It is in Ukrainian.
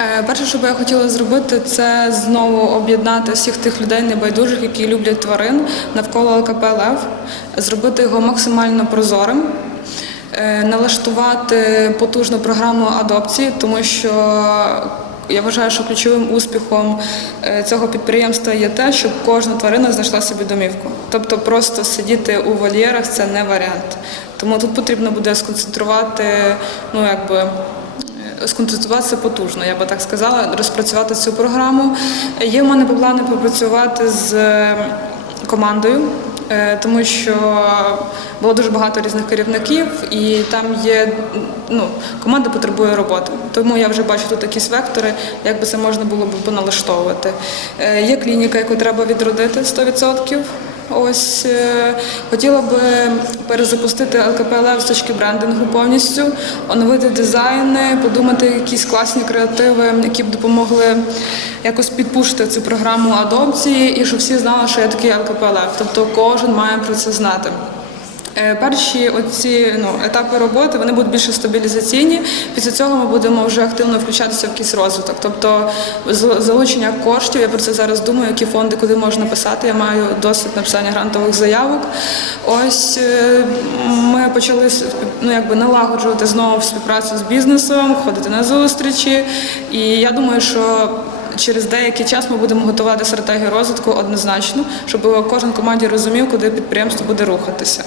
Е, Перше, що би я хотіла зробити, це знову об'єднати всіх тих людей небайдужих, які люблять тварин навколо ЛКП Лев, зробити його максимально прозорим. е, Налаштувати потужну програму адопції, тому що я вважаю, що ключовим успіхом е, цього підприємства є те, щоб кожна тварина знайшла собі домівку. Тобто просто сидіти у вольєрах це не варіант. Тому тут потрібно буде сконцентрувати, ну якби сконцентруватися потужно, я би так сказала, розпрацювати цю програму. Є в мене плани попрацювати з е, командою. е, Тому що було дуже багато різних керівників, і там є ну, команда потребує роботи. Тому я вже бачу тут якісь вектори, як би це можна було б поналаштовувати. Е, Є клініка, яку треба відродити 100%. Ось е, хотіла би перезапустити ЛКП Лев з точки брендингу повністю, оновити дизайни, подумати якісь класні креативи, які б допомогли якось підпушити цю програму адопції, і щоб всі знали, що я такий ЛКП Лев. Тобто кожен має про це знати. Е, Перші оці ну, етапи роботи вони будуть більше стабілізаційні. Після цього ми будемо вже активно включатися в якийсь розвиток. Тобто залучення коштів, я про це зараз думаю, які фонди куди можна писати. Я маю досвід написання грантових заявок. Ось е, ми почали ну, якби налагоджувати знову співпрацю з бізнесом, ходити на зустрічі. І я думаю, що Через деякий час ми будемо готувати стратегію розвитку однозначно, щоб кожен команді розумів, куди підприємство буде рухатися.